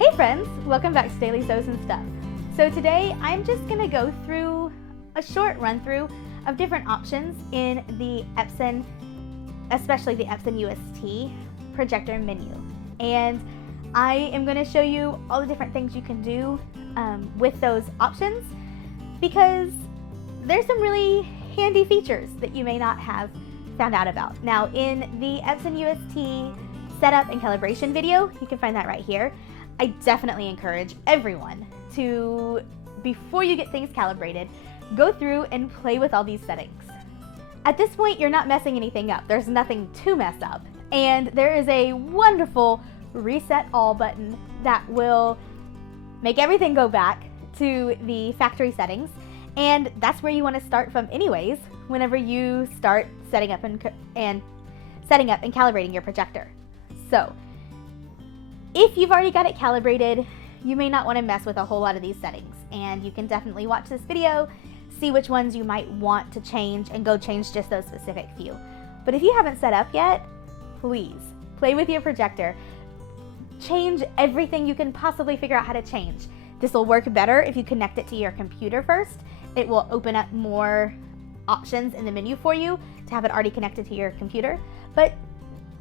Hey friends, welcome back to Daily Sews and Stuff. So today I'm just going to go through a short run through of different options in the Epson, especially the Epson UST projector menu. And I am going to show you all the different things you can do with those options, because there's some really handy features that you may not have found out about. Now in the Epson UST setup and calibration video, you can find that right here. I definitely encourage everyone to, before you get things calibrated, go through and play with all these settings. At this point, you're not messing anything up. There's nothing to mess up. And there is a wonderful reset all button that will make everything go back to the factory settings. And that's where you want to start from anyways, whenever you start setting up and calibrating your projector. So, if you've already got it calibrated, you may not want to mess with a whole lot of these settings, and you can definitely watch this video, see which ones you might want to change, and go change just those specific few. But if you haven't set up yet, please play with your projector. Change everything you can possibly figure out how to change. This will work better if you connect it to your computer first. It will open up more options in the menu for you to have it already connected to your computer. But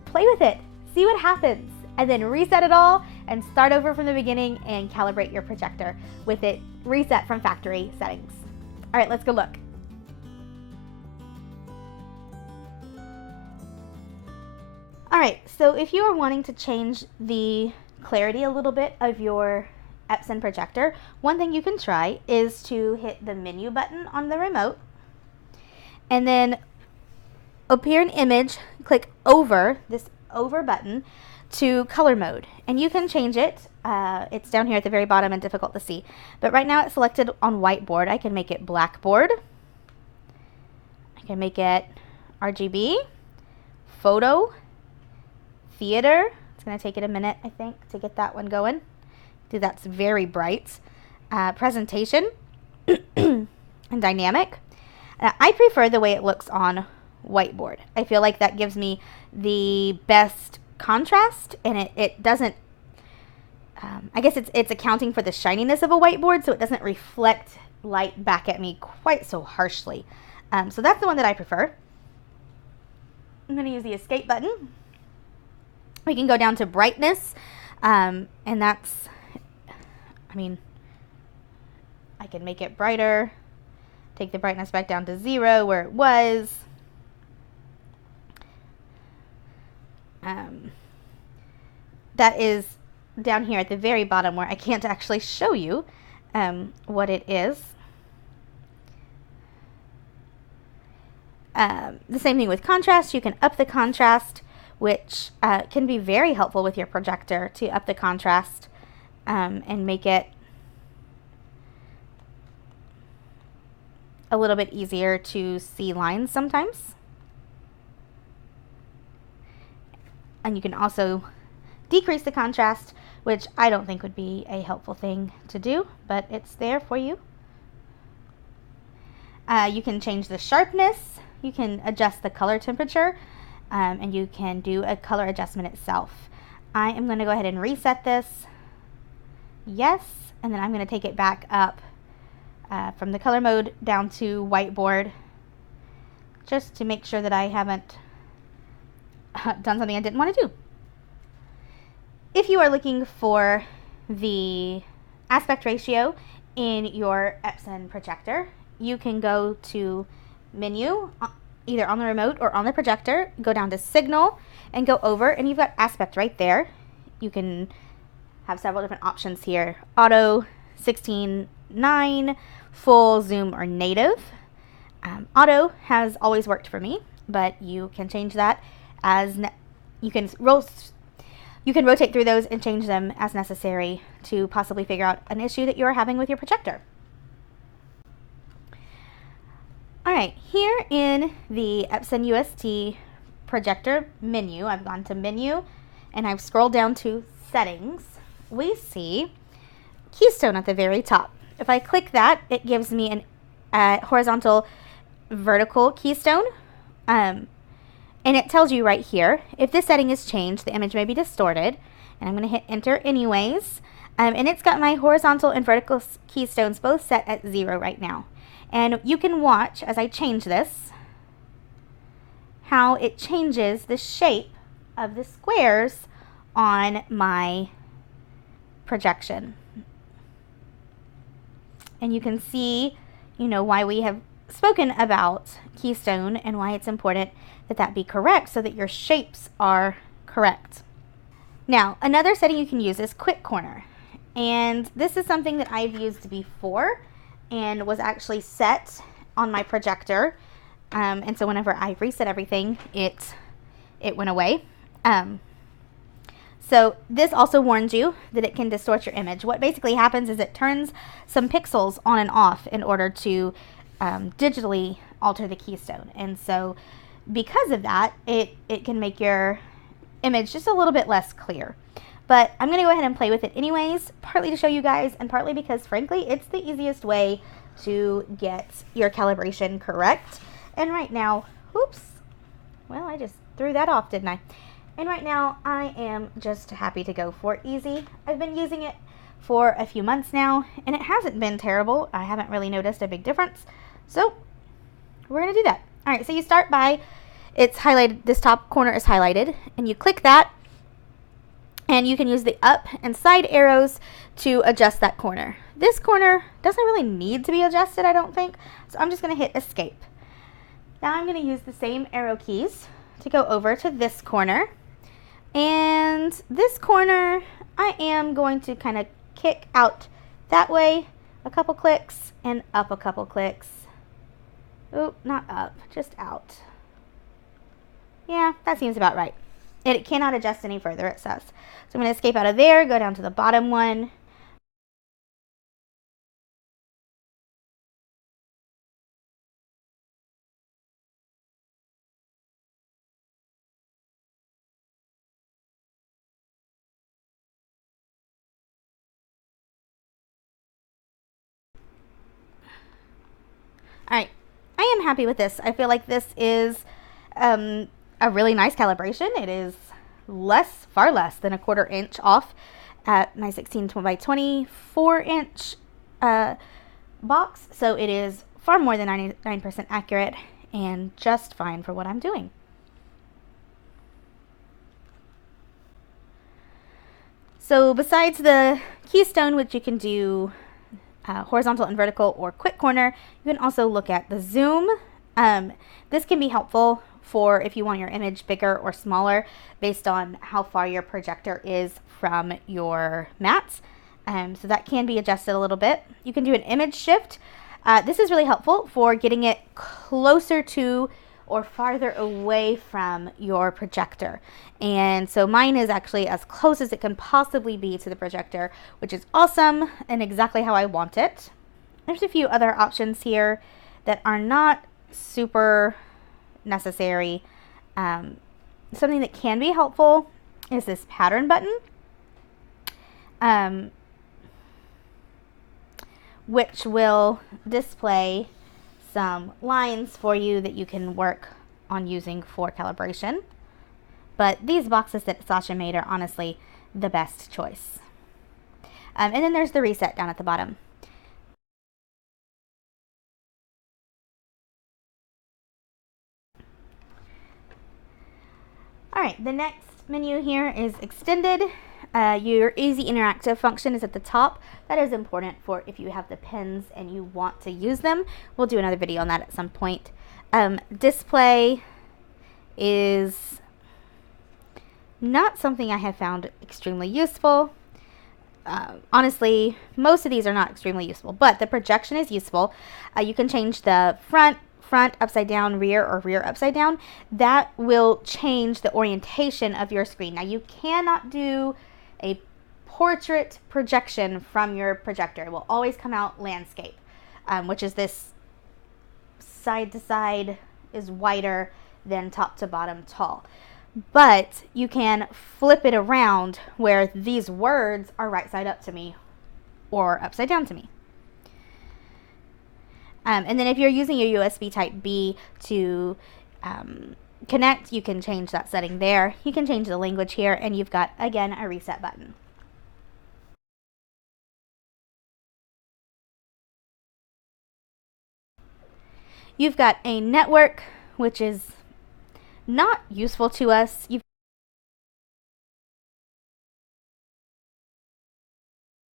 play with it, see what happens, and then reset it all and start over from the beginning and calibrate your projector with it reset from factory settings. All right, let's go look. All right, so if you are wanting to change the clarity a little bit of your Epson projector, one thing you can try is to hit the menu button on the remote, and then up here in image, click over, this over button, to color mode, and you can change it. It's down here at the very bottom and difficult to see, but right now it's selected on whiteboard. I can make it blackboard, I can make it RGB, photo, theater. It's going to take it a minute, I think, to get that one going. That's very bright. Presentation and dynamic. I prefer the way it looks on whiteboard. I feel like that gives me the best contrast, and it doesn't, I guess it's accounting for the shininess of a whiteboard, so it doesn't reflect light back at me quite so harshly. So that's the one that I prefer. I'm going to use the escape button. We can go down to brightness, and that's, I mean, I can make it brighter, take the brightness back down to 0 where it was. That is down here at the very bottom where I can't actually show you what it is. The same thing with contrast. You can up the contrast, which can be very helpful with your projector to up the contrast and make it a little bit easier to see lines sometimes. And you can also decrease the contrast, which I don't think would be a helpful thing to do, but it's there for you. You can change the sharpness, you can adjust the color temperature, and you can do a color adjustment itself. I am going to go ahead and reset this. Yes, and then I'm going to take it back up from the color mode down to whiteboard, just to make sure that I haven't done something I didn't want to do. If you are looking for the aspect ratio in your Epson projector, you can go to menu, either on the remote or on the projector, go down to signal and go over, and you've got aspect right there. You can have several different options here: auto, 16:9, full, zoom, or native. Auto has always worked for me, but you can change that as you can rotate through those and change them as necessary to possibly figure out an issue that you're having with your projector. All right, here in the Epson UST projector menu, I've gone to menu and I've scrolled down to settings. We see Keystone at the very top. If I click that, it gives me an horizontal vertical keystone. And it tells you right here, if this setting is changed, the image may be distorted. And I'm going to hit enter anyways. And it's got my horizontal and vertical keystones both set at 0 right now. And you can watch as I change this, how it changes the shape of the squares on my projection. And you can see, why we have spoken about keystone and why it's important that that be correct so that your shapes are correct. Now, another setting you can use is quick corner. And this is something that I've used before and was actually set on my projector. And so whenever I reset everything, it went away. So this also warns you that it can distort your image. What basically happens is it turns some pixels on and off in order to digitally alter the keystone. And so because of that, it can make your image just a little bit less clear. But I'm going to go ahead and play with it anyways, partly to show you guys and partly because, frankly, it's the easiest way to get your calibration correct. And right now, oops, well, I just threw that off, didn't I? And right now, I am just happy to go for easy. I've been using it for a few months now, and it hasn't been terrible. I haven't really noticed a big difference. So we're going to do that. All right, so you start by, it's highlighted, this top corner is highlighted, and you click that, and you can use the up and side arrows to adjust that corner. This corner doesn't really need to be adjusted, I don't think, so I'm just going to hit escape. Now I'm going to use the same arrow keys to go over to this corner. And this corner, I am going to kind of kick out that way a couple clicks and up a couple clicks. Oh, not up, just out. Yeah, that seems about right. It cannot adjust any further, it says. So I'm going to escape out of there, go down to the bottom one. All right, I am happy with this. I feel like this is a really nice calibration. It is far less than 1/4 inch off at my 16 by 24 inch box. So it is far more than 99% accurate and just fine for what I'm doing. So besides the keystone, which you can do horizontal and vertical or quick corner, you can also look at the zoom. This can be helpful for if you want your image bigger or smaller based on how far your projector is from your mats. So that can be adjusted a little bit. You can do an image shift. This is really helpful for getting it closer to or farther away from your projector. And so mine is actually as close as it can possibly be to the projector, which is awesome and exactly how I want it. There's a few other options here that are not super necessary. Something that can be helpful is this pattern button, which will display some lines for you that you can work on using for calibration. But these boxes that Sasha made are honestly the best choice. And then there's the reset down at the bottom. All right, the next menu here is extended. Your easy interactive function is at the top. That is important for if you have the pens and you want to use them. We'll do another video on that at some point. Display is not something I have found extremely useful. Honestly, most of these are not extremely useful, but the projection is useful. You can change the front upside down, rear, or rear upside down. That will change the orientation of your screen. Now, you cannot do a portrait projection from your projector. It will always come out landscape, which is this side to side is wider than top to bottom tall. But you can flip it around where these words are right side up to me or upside down to me. And then if you're using your USB type B to connect, you can change that setting there. You can change the language here, and you've got, again, a reset button. You've got a network, which is not useful to us. You've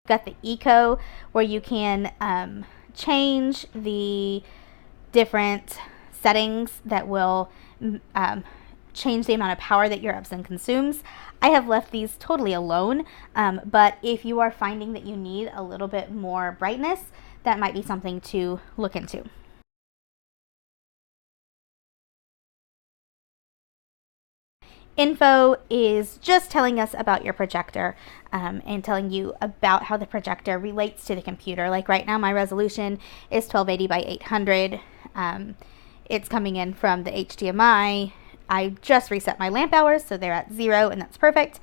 got the eco, where you can change the different settings that will change the amount of power that your Epson consumes. I have left these totally alone, but if you are finding that you need a little bit more brightness, that might be something to look into. Info is just telling us about your projector and telling you about how the projector relates to the computer. Like right now, my resolution is 1280 by 800. It's coming in from the HDMI. I just reset my lamp hours, so they're at 0, and that's perfect.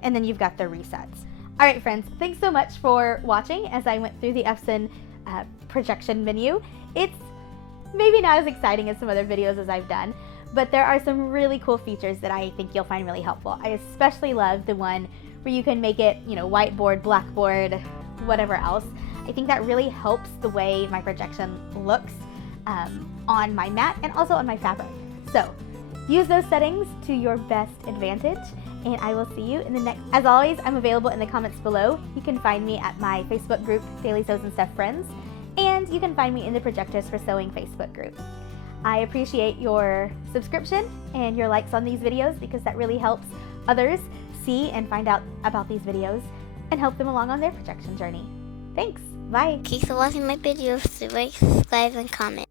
And then you've got the resets. All right, friends, thanks so much for watching as I went through the Epson projection menu. It's maybe not as exciting as some other videos as I've done, but there are some really cool features that I think you'll find really helpful. I especially love the one where you can make it, you know, whiteboard, blackboard, whatever else. I think that really helps the way my projection looks on my mat and also on my fabric. So use those settings to your best advantage, and I will see you in the next. As always, I'm available in the comments below. You can find me at my Facebook group, Daily Sews and Stuff Friends, and you can find me in the Projectors for Sewing Facebook group. I appreciate your subscription and your likes on these videos because that really helps others see and find out about these videos and help them along on their projection journey. Thanks. Bye. Keep watching my videos, like, subscribe, and comment.